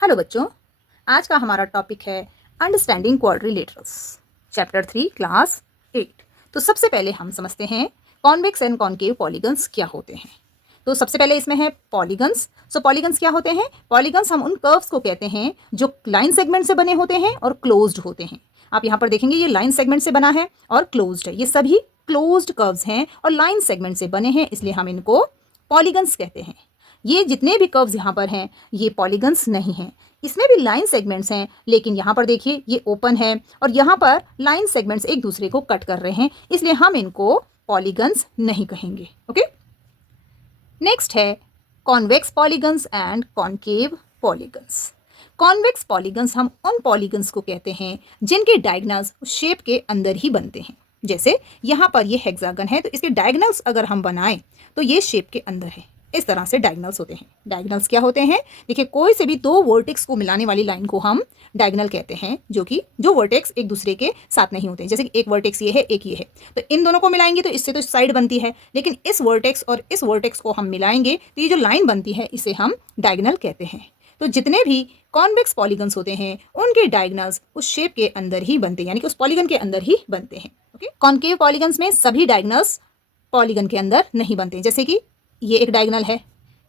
Hello बच्चों, आज का हमारा टॉपिक है अंडरस्टैंडिंग क्वाड्रिलेटरल्स, चैप्टर 3, क्लास 8। तो सबसे पहले हम समझते हैं कॉन्वेक्स एंड कॉन्केव पॉलीगन्स क्या होते हैं। तो सबसे पहले इसमें है पॉलीगन्स। सो पॉलीगन्स क्या होते हैं? पॉलीगन्स हम उन कर्व्स को कहते हैं जो लाइन सेगमेंट से बने होते हैं और क्लोज्ड होते हैं। आप यहाँ पर देखेंगे ये लाइन सेगमेंट से बना है और क्लोज्ड है। ये सभी क्लोज्ड कर्व्स हैं और लाइन सेगमेंट से बने हैं, इसलिए हम इनको पॉलीगन्स कहते हैं। ये जितने भी कर्व्स यहाँ पर हैं ये पॉलीगन्स नहीं हैं। इसमें भी लाइन सेगमेंट्स हैं, लेकिन यहाँ पर देखिए ये ओपन है और यहाँ पर लाइन सेगमेंट्स एक दूसरे को कट कर रहे हैं, इसलिए हम इनको पॉलीगन्स नहीं कहेंगे। ओके, नेक्स्ट है convex polygons and concave polygons. Convex polygons हम उन पॉलीगन्स को कहते हैं जिनके डायगोनल्स उस शेप के अंदर ही बनते हैं। जैसे यहाँ पर ये हेक्सागन है, तो इसके डायगोनल्स अगर हम बनाएं तो ये शेप के अंदर है। इस तरह से डायगोनल्स होते हैं। डायगोनल्स क्या होते हैं? देखिए, कोई से भी दो वर्टेक्स को मिलाने वाली लाइन को हम डायगोनल कहते हैं, जो वर्टेक्स एक दूसरे के साथ नहीं होते हैं। जैसे कि एक वर्टेक्स ये है, एक ये है, तो इन दोनों को मिलाएंगे तो इससे तो साइड बनती है, लेकिन इस वर्टेक्स और इस वर्टेक्स को हम मिलाएंगे तो ये जो लाइन बनती है इसे हम डायगोनल कहते हैं। तो जितने भी कॉन्वेक्स पॉलीगन्स होते हैं उनके डायगोनल्स उस शेप के अंदर ही बनते हैं, यानी कि उस पॉलीगन के अंदर ही बनते हैं। ओके, कॉन्केव पॉलीगन्स में सभी डायगोनल्स पॉलीगन के अंदर नहीं बनते। जैसे कि ये एक डायगोनल है,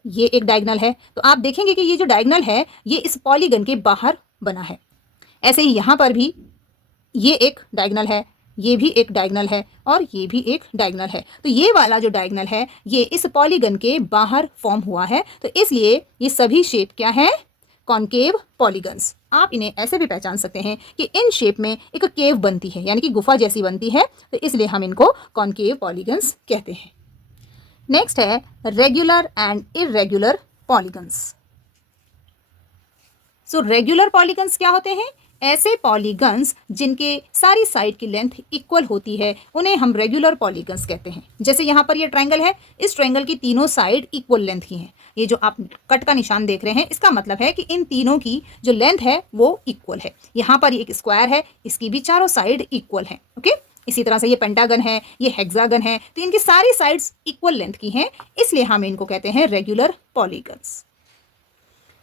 ये एक डायगोनल है, तो आप देखेंगे कि ये जो डायगोनल है ये इस पॉलीगन के बाहर बना है। ऐसे ही यहाँ पर भी ये एक डायगोनल है, ये भी एक डायगोनल है और ये भी एक डायगोनल है। तो ये वाला जो डायगोनल है ये इस पॉलीगन के बाहर फॉर्म हुआ है, तो इसलिए ये सभी शेप क्या है? Concave polygons. आप इन्हें ऐसे भी पहचान सकते हैं कि इन शेप में एक केव बनती है, यानी कि गुफा जैसी बनती है, तो इसलिए हम इनको कॉन्केव पॉलीगन्स कहते हैं। नेक्स्ट है regular and irregular polygons. So regular polygons क्या होते हैं? ऐसे पॉलीगन्स जिनके सारी साइड की लेंथ इक्वल होती है उन्हें हम रेगुलर पॉलीगन्स कहते हैं। जैसे यहाँ पर ये ट्रायंगल है, इस ट्रायंगल की तीनों साइड इक्वल लेंथ की हैं। ये जो आप कट का निशान देख रहे हैं इसका मतलब है कि इन तीनों की जो लेंथ है वो इक्वल है। यहाँ पर एक स्क्वायर है, इसकी भी चारों साइड इक्वल है। ओके, इसी तरह से ये पेंटागन है, ये हेक्सागन है, तो इनकी सारी साइड्स इक्वल लेंथ की हैं, इसलिए हम इनको कहते हैं रेगुलर पॉलीगन्स।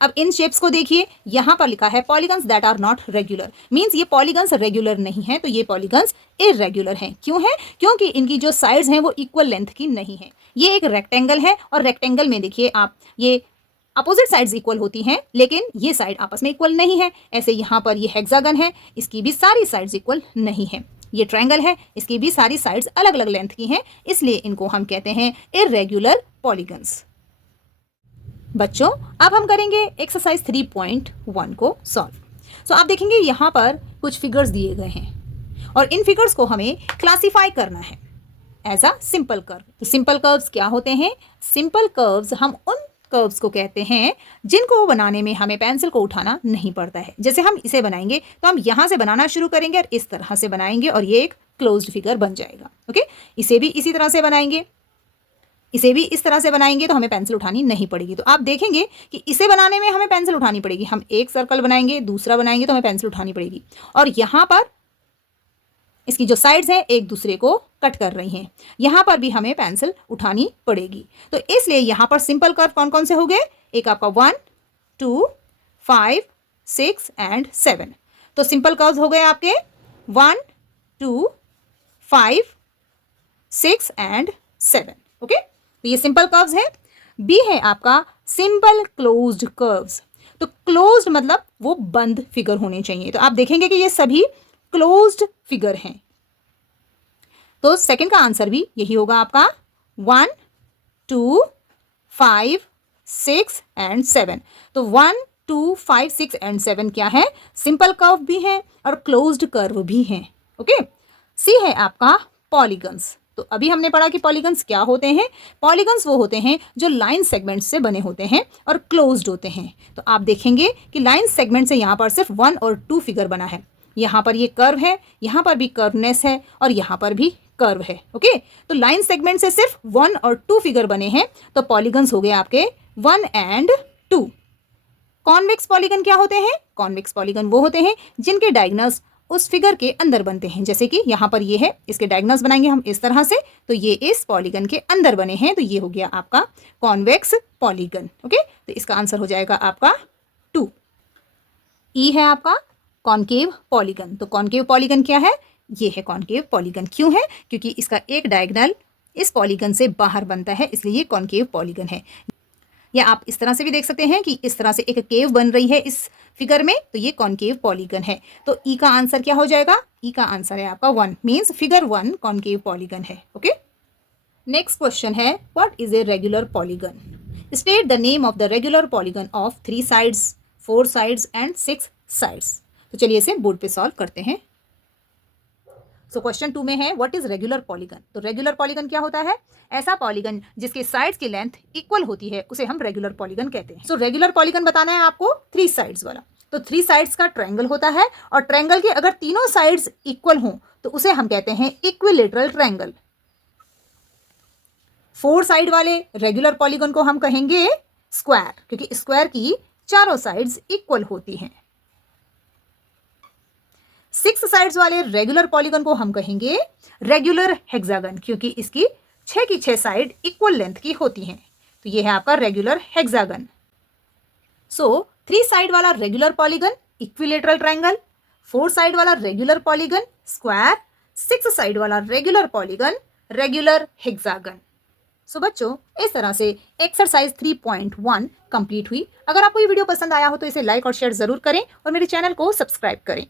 अब इन शेप्स को देखिए, यहाँ पर लिखा है polygons that are not regular, means ये पॉलीगन्स रेगुलर नहीं है, तो ये पॉलीगन्स इरेगुलर हैं। क्यों है? क्योंकि इनकी जो साइड्स हैं वो इक्वल लेंथ की नहीं है। ये एक रेक्टेंगल है और रेक्टेंगल में देखिए आप, ये अपोजिट साइड्स इक्वल होती हैं, लेकिन ये साइड आपस में इक्वल नहीं है। ऐसे यहाँ पर ये हेक्सागन है, इसकी भी सारी साइड्स इक्वल नहीं है। ये ट्रायंगल है, इसकी भी सारी साइड्स अलग अलग लेंथ की हैं, इसलिए इनको हम कहते हैं इरेगुलर पॉलीगन्स। बच्चों, अब हम करेंगे एक्सरसाइज 3.1 को सॉल्व। सो आप देखेंगे यहाँ पर कुछ फिगर्स दिए गए हैं और इन फिगर्स को हमें क्लासिफाई करना है एज अ सिंपल कर्व। तो सिंपल कर्व्स क्या होते हैं? सिंपल कर्व्स हम उन कर्व्स को कहते हैं जिनको बनाने में हमें पेंसिल को उठाना नहीं पड़ता है। जैसे हम इसे बनाएंगे तो हम यहाँ से बनाना शुरू करेंगे और इस तरह से बनाएंगे और ये एक क्लोज्ड फिगर बन जाएगा। ओके, इसे भी इसी तरह से बनाएंगे, इसे भी इस तरह से बनाएंगे तो हमें पेंसिल उठानी नहीं पड़ेगी। तो आप देखेंगे कि इसे बनाने में हमें पेंसिल उठानी पड़ेगी। हम एक सर्कल बनाएंगे, दूसरा बनाएंगे तो हमें पेंसिल उठानी पड़ेगी, और यहाँ पर इसकी जो साइड्स हैं एक दूसरे को कट कर रही हैं, यहाँ पर भी हमें पेंसिल उठानी पड़ेगी। तो इसलिए यहाँ पर सिंपल कर्व कौन कौन से हो गए? एक आपका 1, 2, 5, 6 एंड 7। तो सिंपल कर्व हो गए आपके 1, 2, 5, 6 एंड 7। ओके, तो ये सिंपल कर्व्स है। बी है आपका सिंपल क्लोज्ड कर्व्स। तो क्लोज्ड मतलब वो बंद फिगर होने चाहिए। तो आप देखेंगे कि ये सभी क्लोज्ड फिगर हैं, तो सेकंड का आंसर भी यही होगा आपका 1, 2, 5, 6 एंड 7। तो 1, 2, 5, 6 एंड 7 क्या है? सिंपल कर्व भी है और क्लोज्ड कर्व भी है। ओके, सी है आपका पॉलीगन्स। तो अभी हमने पढ़ा कि पॉलीगन्स क्या होते हैं। पॉलीगन्स वो होते हैं जो लाइन सेगमेंट से बने होते हैं और क्लोज्ड होते हैं। तो आप देखेंगे कि लाइन सेगमेंट से यहाँ पर सिर्फ 1 और 2 फिगर बना है। यहाँ पर ये कर्व है, यहाँ पर भी कर्वनेस है और यहाँ पर भी कर्व है। ओके, तो लाइन सेगमेंट से सिर्फ 1 और 2 फिगर बने हैं, तो पॉलीगन्स हो गए आपके 1 एंड 2। कॉन्वेक्स पॉलीगन क्या होते हैं? कॉन्वेक्स पॉलीगन वो होते हैं जिनके डायगोनल्स उस फिगर के अंदर बनते हैं। जैसे कि यहाँ पर ये है, इसके डायगोनल्स बनाएंगे हम इस तरह से, तो ये इस पॉलीगन के अंदर बने हैं, तो ये हो गया आपका कॉन्वेक्स पॉलीगन। ओके, तो इसका आंसर हो जाएगा आपका 2। ई है आपका कॉन्केव पॉलीगन। तो कॉन्केव पॉलीगन क्या है? ये है कॉन्केव पॉलीगन। क्यों है? क्योंकि इसका एक डायगोनल इस पॉलीगन से बाहर बनता है, इसलिए ये कॉन्केव पॉलीगन है। या आप इस तरह से भी देख सकते हैं कि इस तरह से एक केव बन रही है इस फिगर में, तो ये कॉन्केव पॉलीगन है। तो ई का आंसर क्या हो जाएगा? ई का आंसर है आपका 1, मीन्स फिगर 1 कॉन्केव पॉलीगन है। ओके, नेक्स्ट क्वेश्चन है what is a regular polygon? State the name of the regular polygon of 3 sides, 4 sides and 6 sides. तो चलिए इसे बोर्ड पे सॉल्व करते हैं। सो क्वेश्चन 2 में है व्हाट इज रेगुलर पॉलीगन? तो रेगुलर पॉलीगन क्या होता है? ऐसा पॉलीगन जिसके साइड्स की लेंथ इक्वल होती है उसे हम रेगुलर पॉलीगन कहते हैं। सो रेगुलर पॉलीगन बताना है आपको 3 साइड्स वाला। तो 3 साइड्स का ट्रायंगल होता है और ट्रायंगल के अगर तीनों साइड्स इक्वल हों तो उसे हम कहते हैं इक्विलेटरल ट्रायंगल। 4 साइड वाले रेगुलर पॉलीगन को हम कहेंगे स्क्वायर, क्योंकि स्क्वायर की चारों साइड्स इक्वल होती हैं। 6 साइड्स वाले रेगुलर पॉलीगन को हम कहेंगे रेगुलर हेक्सागन, क्योंकि इसकी 6 की 6 साइड इक्वल लेंथ की होती हैं। तो ये है आपका रेगुलर हेक्सागन। सो 3 साइड वाला regular polygon equilateral triangle, 4 side वाला रेगुलर पॉलीगन स्क्वायर, 6 साइड वाला रेगुलर पॉलीगन रेगुलर हेक्सागन। सो बच्चों, इस तरह से एक्सरसाइज 3.1 कंप्लीट हुई। अगर आपको ये वीडियो पसंद आया हो तो इसे लाइक और शेयर जरूर करें और मेरे चैनल को सब्सक्राइब करें।